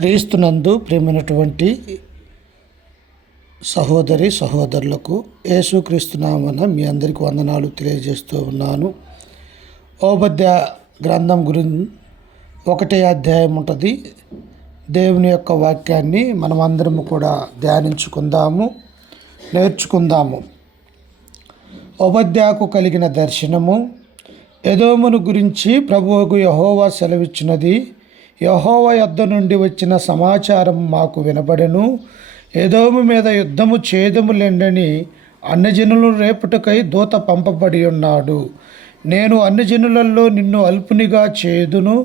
క్రీస్తునందు ప్రియమైనటువంటి సహోదరి సహోదరులకు యేసుక్రీస్తునామన మీ అందరికీ వందనాలు తెలియజేస్తూ ఉన్నాను. ఓబద్య గ్రంథం గురించి 1వ అధ్యాయం ఉంటుంది. దేవుని యొక్క వాక్యాన్ని మనమందరము కూడా ధ్యానించుకుందాము, నేర్చుకుందాము. ఓబద్యాకు కలిగిన దర్శనము. ఎదోమును గురించి ప్రభువుకు యెహోవా సెలవిచ్చినది. యెహోవా యొద్ద నుండి వచ్చిన సమాచారం మాకు వినబడెను. ఎదోము మీద యుద్ధము చేదుములెండని అన్యజనులు రేపుటకై దూత పంపబడి ఉన్నాడు. నేను అన్యజనులలో నిన్ను అల్పునిగా చేదును,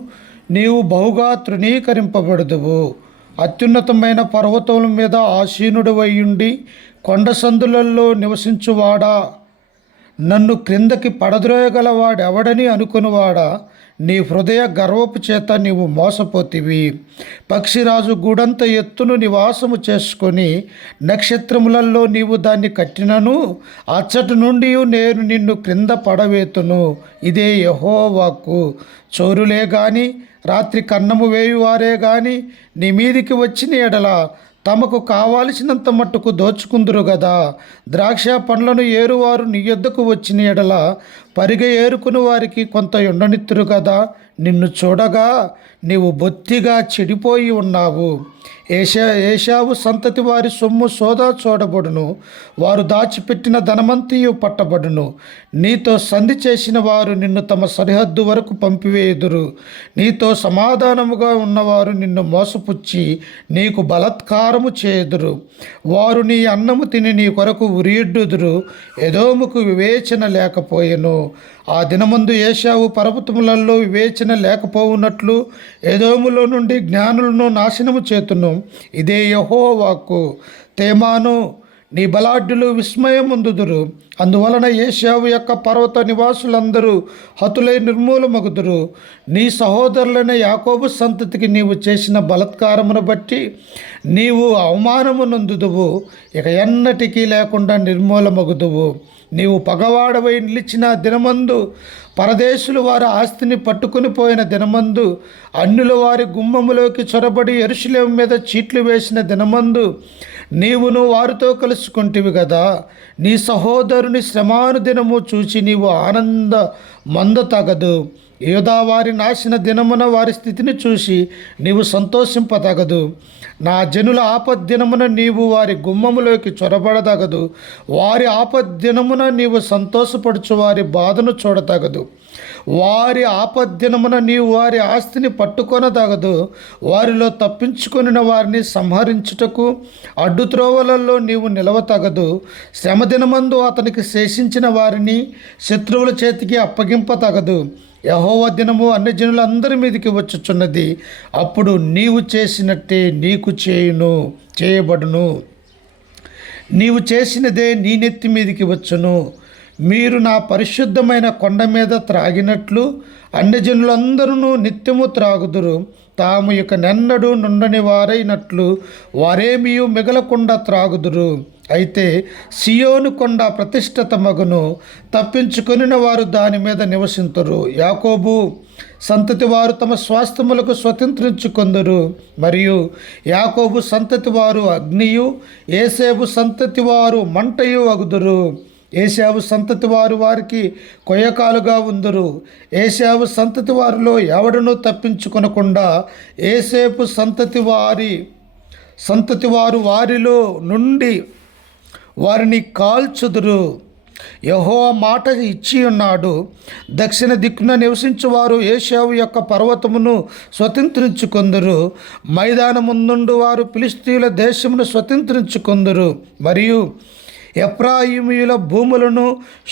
నీవు బహుగా తృణీకరింపబడుదువు. అత్యున్నతమైన పర్వతముల మీద ఆసీనుడవైయుండి కొండ సందులలో నివసించువాడా, నన్ను క్రిందకి పడద్రోయగలవాడెవడని అనుకునివాడా, నీ హృదయ గర్వపు చేత నీవు మోసపోతివి. పక్షిరాజు గూడంత ఎత్తును నివాసము చేసుకొని నక్షత్రములలో నీవు దాన్ని కట్టినను అచ్చటి నుండి నేను నిన్ను క్రింద పడవేతును. ఇదే యెహోవాకు. చోరులే గాని రాత్రి కన్నము వేయువారే గాని నీ మీదికి వచ్చిన ఎడల తమకు కావాల్సినంత మట్టుకు దోచుకుందురు గదా. ద్రాక్ష పండ్లను ఏరువారు నీ యొద్దకు వచ్చిన ఎడల పరిగ ఏరుకుని వారికి కొంత ఉండనిత్తురు కదా. నిన్ను చూడగా నీవు బొత్తిగా చెడిపోయి ఉన్నావు. ఏశావు సంతతి వారి సొమ్ము సోదా చూడబడును, వారు దాచిపెట్టిన ధనమంతియు పట్టబడును. నీతో సంధి చేసిన వారు నిన్ను తమ సరిహద్దు వరకు పంపివేయుదురు. నీతో సమాధానముగా ఉన్నవారు నిన్ను మోసపుచ్చి నీకు బలత్కారము చేయుదురు. వారు నీ అన్నము తిని నీ కొరకు ఉరియడ్డుదురు. ఎదోముకు వివేచన లేకపోయెను. ఆ దినమందు ఏశావు పర్వతములలో వివేచన లేకపోవునట్లు ఎదోములో నుండి జ్ఞానులను నాశనము చేతును. ఇదే యెహోవాకు. తేమాను, నీ బలాఢ్యులు విస్మయముందుదురు. అందువలన ఏశావు యొక్క పర్వత నివాసులందరూ హతులై నిర్మూలమగుదురు. నీ సహోదరులైన యాకోబు సంతతికి నీవు చేసిన బలత్కారమును బట్టి నీవు అవమానము నొందుదువు. ఇక ఎన్నటికీ లేకుండా నిర్మూలమగుదువు. నీవు పగవాడవై నిలిచిన దినమందు, పరదేశులు వారి ఆస్తిని పట్టుకుని పోయిన దినమందు, అన్యుల వారి గుమ్మములోకి చొరబడి యెరూషలేము మీద చీట్లు వేసిన దినమందు నీవును వారితో కలుసుకుంటివి కదా. నీ సహోదరుని శ్రమాను దినము చూచి నీవు మంద తగదు. యూదా వారి నాశన దినమున వారి స్థితిని చూసి నీవు సంతోషింపతగదు. నా జనుల ఆపద్దినమున నీవు వారి గుమ్మములోకి చొరబడతగదు. వారి ఆపద్దినమున నీవు సంతోషపడుచు వారి బాధను చూడతగదు. వారి ఆపద్దినమున నీవు వారి ఆస్తిని పట్టుకొనతగదు. వారిలో తప్పించుకొనిన వారిని సంహరించుటకు అడ్డుత్రోవలలో నీవు నిలవతగదు. శ్రమదినమందు అతనికి శేషించిన వారిని శత్రువుల చేతికి అప్పగింపతగదు. యెహోవా దినము అన్యజనులందరి మీదకి వచ్చుచున్నది. అప్పుడు నీవు చేసినట్టే నీకు చేయబడును. నీవు చేసినదే నీ నెత్తి మీదికి వచ్చును. మీరు నా పరిశుద్ధమైన కొండ మీద త్రాగినట్లు అన్యజనులందరూ నిత్యము త్రాగుదురు. తాము ఇక నెన్నడూ నుండని వారైనట్లు వారేమీ మిగలకుండా త్రాగుదురు. అయితే సియోను కొండ ప్రతిష్ఠిత మగును, తప్పించుకొనిన వారు దాని మీద నివసింతురు. యాకోబు సంతతి వారు తమ స్వాస్థ్యములకు స్వతంత్రించుకొందురు. మరియు యాకోబు సంతతి వారు అగ్నియు, ఏసేబు సంతతి వారు మంటయు అగుదురు. ఏశావు సంతతి వారు వారికి కొయ్యకాలుగా ఉందురు. ఏశావు సంతతి వారిలో ఎవడనూ తప్పించుకొనకుండా ఏసేపు సంతతి వారు వారిలో నుండి వారిని కాల్చుదురు. యెహోవా మాట ఇచ్చి ఉన్నాడు. దక్షిణ దిక్కున నివసించువారు ఏశావు యొక్క పర్వతమును స్వతంత్రించుకొందురు. మైదానముందుండు వారు ఫిలిష్తీయుల దేశమును స్వతంత్రించుకొందురు. మరియు ఎఫ్రాయిమీయుల భూములను,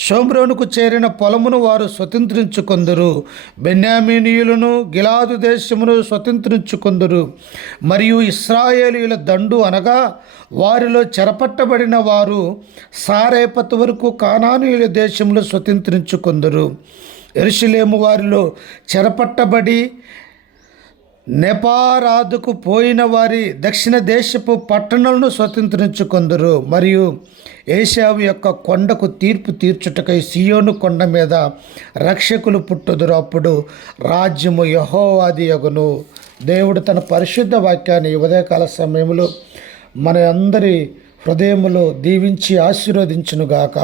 షోమ్రోనుకు చేరిన పొలమును వారు స్వతంత్రించుకొందురు. బెన్యామీనీయులను గిలాదు దేశమును స్వతంత్రించుకొందురు. మరియు ఇశ్రాయేలీయుల దండు అనగా వారిలో చెరపట్టబడిన వారు సారేపతు వరకు కానానీయుల దేశములు స్వతంత్రించుకొందురు. యెరూషలేము వారిలో చెరపట్టబడి నెపారాదుకు పోయిన వారి దక్షిణ దేశపు పట్టణాలను స్వతంత్రించుకొందురు. మరియు ఏశావు యొక్క కొండకు తీర్పు తీర్చుటకై సియోను కొండ మీద రక్షకులు పుట్టుదురు. అప్పుడు రాజ్యము యెహోవాది యగును. దేవుడు తన పరిశుద్ధ వాక్యాన్ని ఈ ఉదయకాల సమయంలో మన అందరి హృదయములో దీవించి ఆశీర్వదించునుగాక.